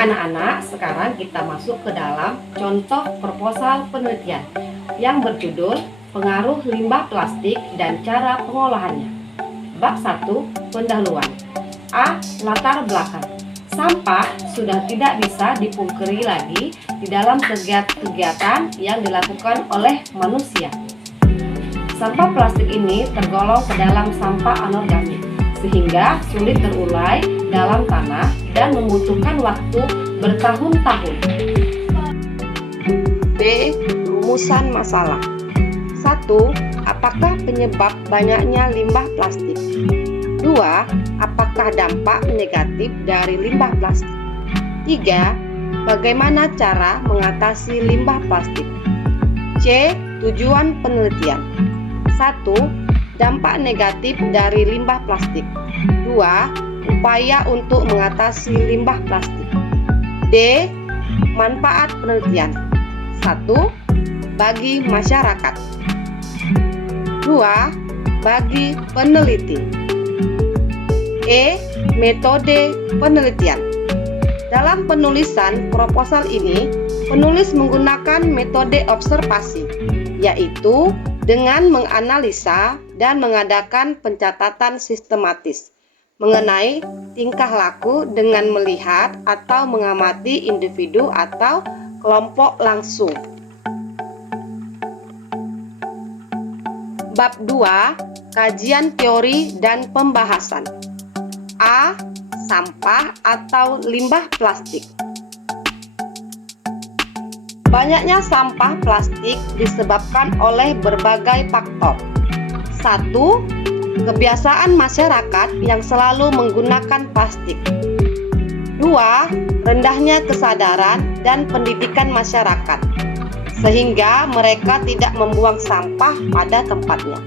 anak-anak, sekarang kita masuk ke dalam contoh proposal penelitian yang berjudul Pengaruh Limbah Plastik dan Cara Pengolahannya. Bab 1, pendahuluan. A. Latar belakang. Sampah sudah tidak bisa dipungkiri lagi di dalam kegiatan yang dilakukan oleh manusia. Sampah plastik ini tergolong ke dalam sampah anorganik, sehingga sulit terurai dalam tanah dan membutuhkan waktu bertahun-tahun. B. Rumusan masalah. 1. Apakah penyebab banyaknya limbah plastik? 2. Apakah dampak negatif dari limbah plastik? 3. Bagaimana cara mengatasi limbah plastik? C. Tujuan penelitian. 1. Dampak negatif dari limbah plastik. 2. Upaya untuk mengatasi limbah plastik. D. Manfaat penelitian. 1. Bagi masyarakat. 2. Bagi peneliti. E. Metode penelitian. Dalam penulisan proposal ini, penulis menggunakan metode observasi, yaitu dengan menganalisa dan mengadakan pencatatan sistematis mengenai tingkah laku dengan melihat atau mengamati individu atau kelompok langsung. Bab 2, kajian teori dan pembahasan. A. Sampah atau limbah plastik. Banyaknya sampah plastik disebabkan oleh berbagai faktor. 1. Kebiasaan masyarakat yang selalu menggunakan plastik. 2. Rendahnya kesadaran dan pendidikan masyarakat, sehingga mereka tidak membuang sampah pada tempatnya.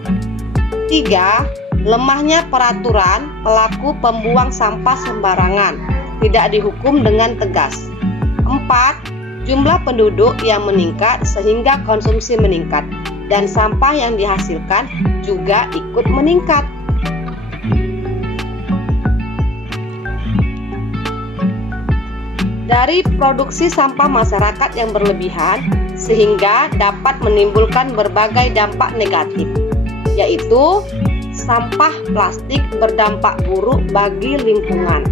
3. Lemahnya peraturan pelaku pembuang sampah sembarangan, tidak dihukum dengan tegas. 4. Jumlah penduduk yang meningkat sehingga konsumsi meningkat, dan sampah yang dihasilkan juga ikut meningkat. Dari produksi sampah masyarakat yang berlebihan, sehingga dapat menimbulkan berbagai dampak negatif, yaitu sampah plastik berdampak buruk bagi lingkungan.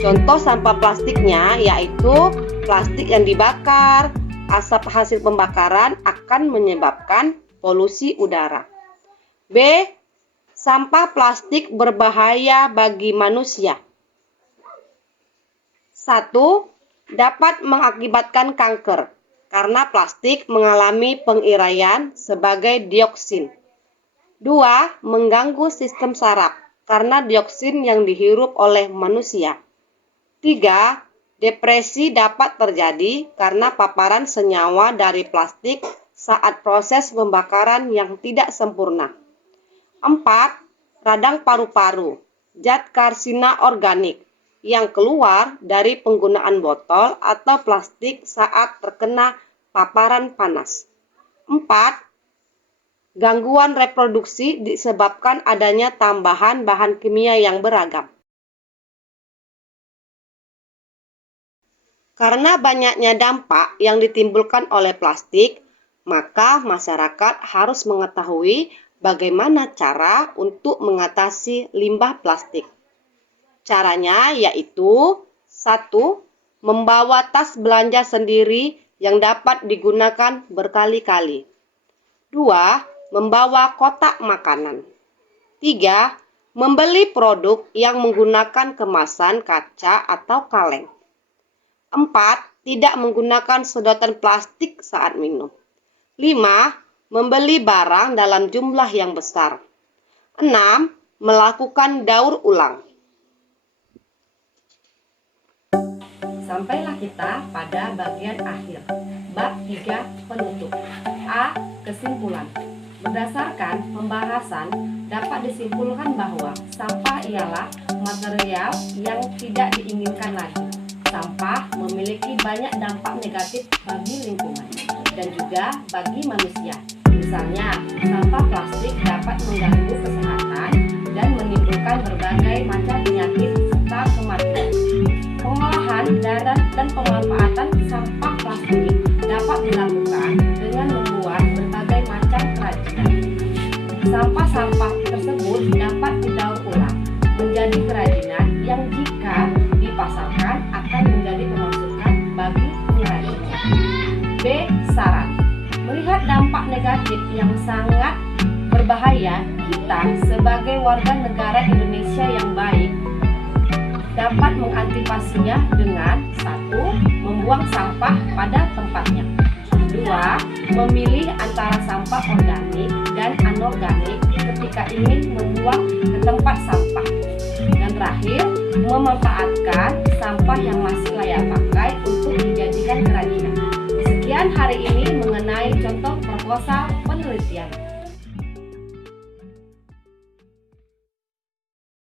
Contoh sampah plastiknya yaitu plastik yang dibakar. Asap hasil pembakaran akan menyebabkan polusi udara. B. Sampah plastik berbahaya bagi manusia. 1. Dapat mengakibatkan kanker karena plastik mengalami pengiraian sebagai dioksin. 2. Mengganggu sistem saraf karena dioksin yang dihirup oleh manusia. 3. Depresi dapat terjadi karena paparan senyawa dari plastik saat proses pembakaran yang tidak sempurna. 4. Radang paru-paru, zat karsina organik yang keluar dari penggunaan botol atau plastik saat terkena paparan panas. 4. Gangguan reproduksi disebabkan adanya tambahan bahan kimia yang beragam. Karena banyaknya dampak yang ditimbulkan oleh plastik, maka masyarakat harus mengetahui bagaimana cara untuk mengatasi limbah plastik. Caranya yaitu 1. Membawa tas belanja sendiri yang dapat digunakan berkali-kali. 2. Membawa kotak makanan. 3. Membeli produk yang menggunakan kemasan kaca atau kaleng. 4. Tidak menggunakan sedotan plastik saat minum. 5. Membeli barang dalam jumlah yang besar. 6. Melakukan daur ulang. Sampailah kita pada bagian akhir. Bab 3, penutup. A. Kesimpulan. Berdasarkan pembahasan, dapat disimpulkan bahwa sampah ialah material yang tidak diinginkan lagi. Sampah memiliki banyak dampak negatif bagi lingkungan dan juga bagi manusia. Misalnya, sampah plastik dapat mengganggu kesehatan dan menimbulkan berbagai macam penyakit serta kematian. Pengolahan dan pengedaran dan pemanfaatan sampah plastik dapat dilakukan dengan membuat berbagai macam kerajinan. Sampah-sampah tersebut dapat didaur ulang menjadi kerajinan yang jika dipasarkan akan menjadi pemasukan bagi pengrajinnya. B. Saran. Melihat dampak negatif yang sangat berbahaya, kita sebagai warga negara Indonesia yang baik dapat mengantisipasinya dengan 1. Membuang sampah pada tempatnya. 2. Memilih antara sampah organik dan anorganik ketika ingin membuang ke tempat sampah. Dan terakhir, memanfaatkan sampah yang masih layak pakai untuk dijadikan kerajinan. Sekian hari ini mengenai contoh proposal penelitian.